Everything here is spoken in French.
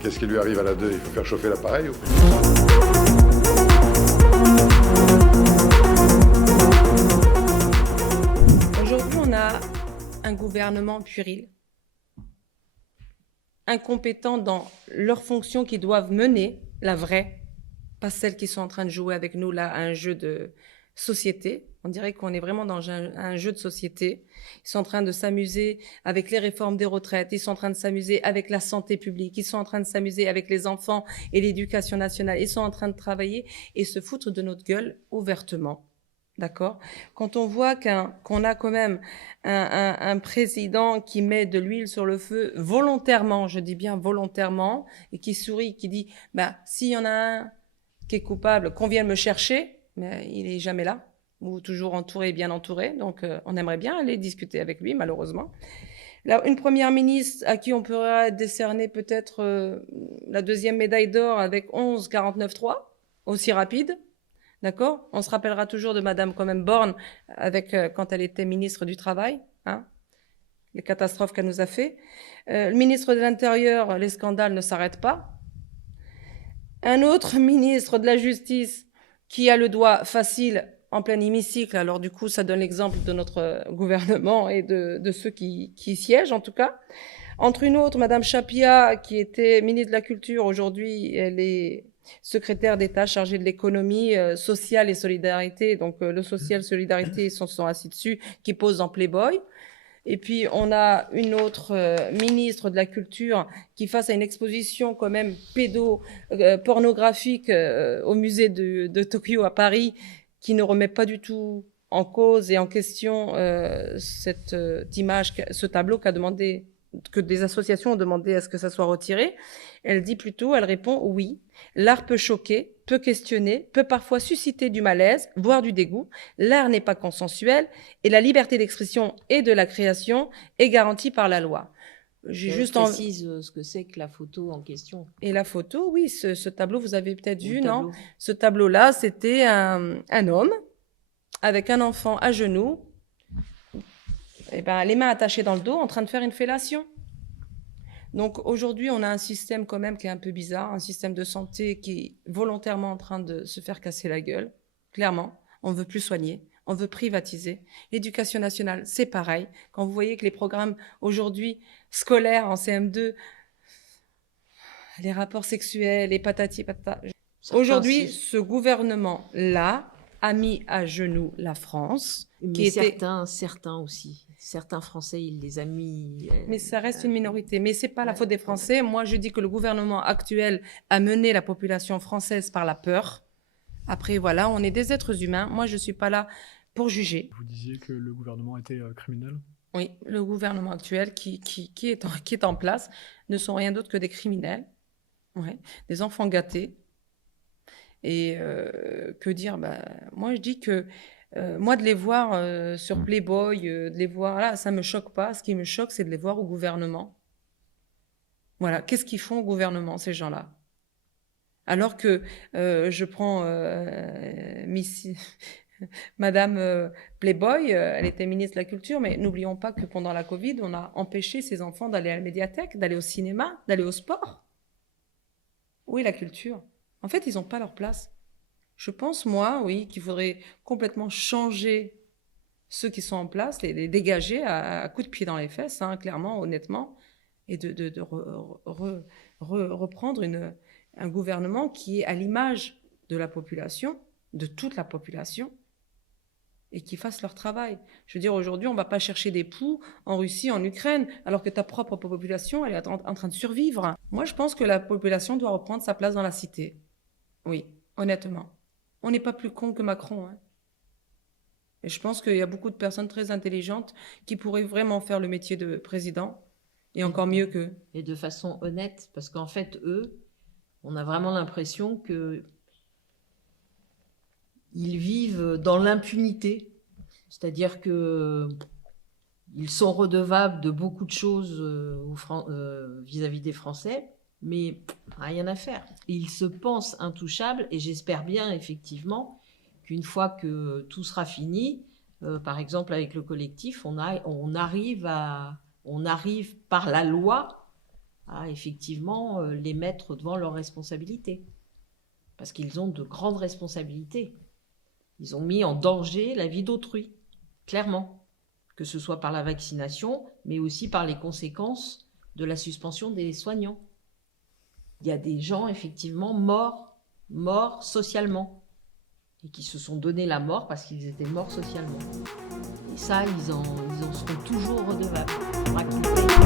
Qu'est-ce qui lui arrive à la 2? Il faut faire chauffer l'appareil ou... Aujourd'hui, on a un gouvernement puéril, incompétent dans leurs fonctions qu'ils doivent mener, la vraie, pas celles qui sont en train de jouer avec nous là à un jeu de société. On dirait qu'on est vraiment dans un jeu de société. Ils sont en train de s'amuser avec les réformes des retraites, ils sont en train de s'amuser avec la santé publique, ils sont en train de s'amuser avec les enfants et l'éducation nationale, ils sont en train de travailler et se foutre de notre gueule ouvertement. D'accord? Quand on voit qu'on a quand même un président qui met de l'huile sur le feu volontairement, je dis bien volontairement, et qui sourit, qui dit, bah, s'il y en a un qui est coupable, qu'on vienne me chercher, mais il est jamais là, ou toujours entouré, bien entouré, donc on aimerait bien aller discuter avec lui, malheureusement. Là, une première ministre à qui on pourrait décerner peut-être la deuxième médaille d'or avec 11,49,3, aussi rapide. D'accord? On se rappellera toujours de Madame quand même Borne avec quand elle était ministre du Travail, hein, les catastrophes qu'elle nous a fait. Le ministre de l'Intérieur, les scandales ne s'arrêtent pas. Un autre ministre de la Justice qui a le doigt facile en plein hémicycle. Alors du coup, ça donne l'exemple de notre gouvernement et de ceux qui siègent en tout cas. Entre une autre, Madame Chapia, qui était ministre de la Culture, aujourd'hui, elle est secrétaire d'État chargée de l'économie sociale et solidarité. Donc le social, solidarité, ils se sont assis dessus, qui pose en Playboy. Et puis on a une autre ministre de la Culture qui, face à une exposition quand même pornographique au musée de Tokyo à Paris, qui ne remet pas du tout en cause et en question cette image, ce tableau qu'a demandé, que des associations ont demandé à ce que ça soit retiré. Elle dit plutôt, elle répond oui, l'art peut choquer, peut questionner, peut parfois susciter du malaise, voire du dégoût. L'art n'est pas consensuel et la liberté d'expression et de la création est garantie par la loi. J'ai juste précise ce que c'est que la photo en question. Et la photo, oui, ce tableau, vous avez peut-être vu, non? Ce tableau-là, c'était un homme avec un enfant à genoux, et ben, les mains attachées dans le dos, en train de faire une fellation. Donc aujourd'hui, on a un système quand même qui est un peu bizarre, un système de santé qui est volontairement en train de se faire casser la gueule. Clairement, on veut plus soigner, on veut privatiser. L'éducation nationale, c'est pareil. Quand vous voyez que les programmes aujourd'hui scolaires en CM2, les rapports sexuels, les patati patata. Aujourd'hui, ce gouvernement-là a mis à genoux la France. Mais certains aussi. Certains Français, il les a mis... Mais ça reste une minorité. Mais c'est pas la faute des Français. Moi, je dis que le gouvernement actuel a mené la population française par la peur. Après, voilà, on est des êtres humains. Moi, je suis pas là pour juger. Vous disiez que le gouvernement était criminel? Oui, le gouvernement actuel qui est en place ne sont rien d'autre que des criminels. Ouais, des enfants gâtés. Et que dire, moi, je dis que moi, de les voir sur Playboy, de les voir là, ça me choque pas. Ce qui me choque, c'est de les voir au gouvernement. Voilà, qu'est-ce qu'ils font au gouvernement, ces gens-là? Alors que je prends Madame Playboy, elle était ministre de la Culture, mais n'oublions pas que pendant la Covid, on a empêché ces enfants d'aller à la médiathèque, d'aller au cinéma, d'aller au sport. Où est la culture? En fait, ils n'ont pas leur place. Je pense, moi, oui, qu'il faudrait complètement changer ceux qui sont en place, les dégager à coups de pied dans les fesses, hein, clairement, honnêtement, et de reprendre un gouvernement qui est à l'image de la population, de toute la population, et qui fasse leur travail. Je veux dire, aujourd'hui, on ne va pas chercher des poux en Russie, en Ukraine, alors que ta propre population, elle est en train de survivre. Moi, je pense que la population doit reprendre sa place dans la cité. Oui, honnêtement. On n'est pas plus con que Macron. Hein. Et je pense qu'il y a beaucoup de personnes très intelligentes qui pourraient vraiment faire le métier de président, et encore mieux qu'eux. Et de façon honnête, parce qu'en fait, eux, on a vraiment l'impression que ils vivent dans l'impunité. C'est-à-dire que ils sont redevables de beaucoup de choses vis-à-vis des Français, mais rien à faire. Ils se pensent intouchables et j'espère bien effectivement qu'une fois que tout sera fini, par exemple avec le collectif, on arrive par la loi à effectivement les mettre devant leurs responsabilités. Parce qu'ils ont de grandes responsabilités. Ils ont mis en danger la vie d'autrui, clairement. Que ce soit par la vaccination, mais aussi par les conséquences de la suspension des soignants. Il y a des gens, effectivement, morts socialement. Et qui se sont donné la mort parce qu'ils étaient morts socialement. Et ça, ils en seront toujours redevables. Il faudra qu'ils payent.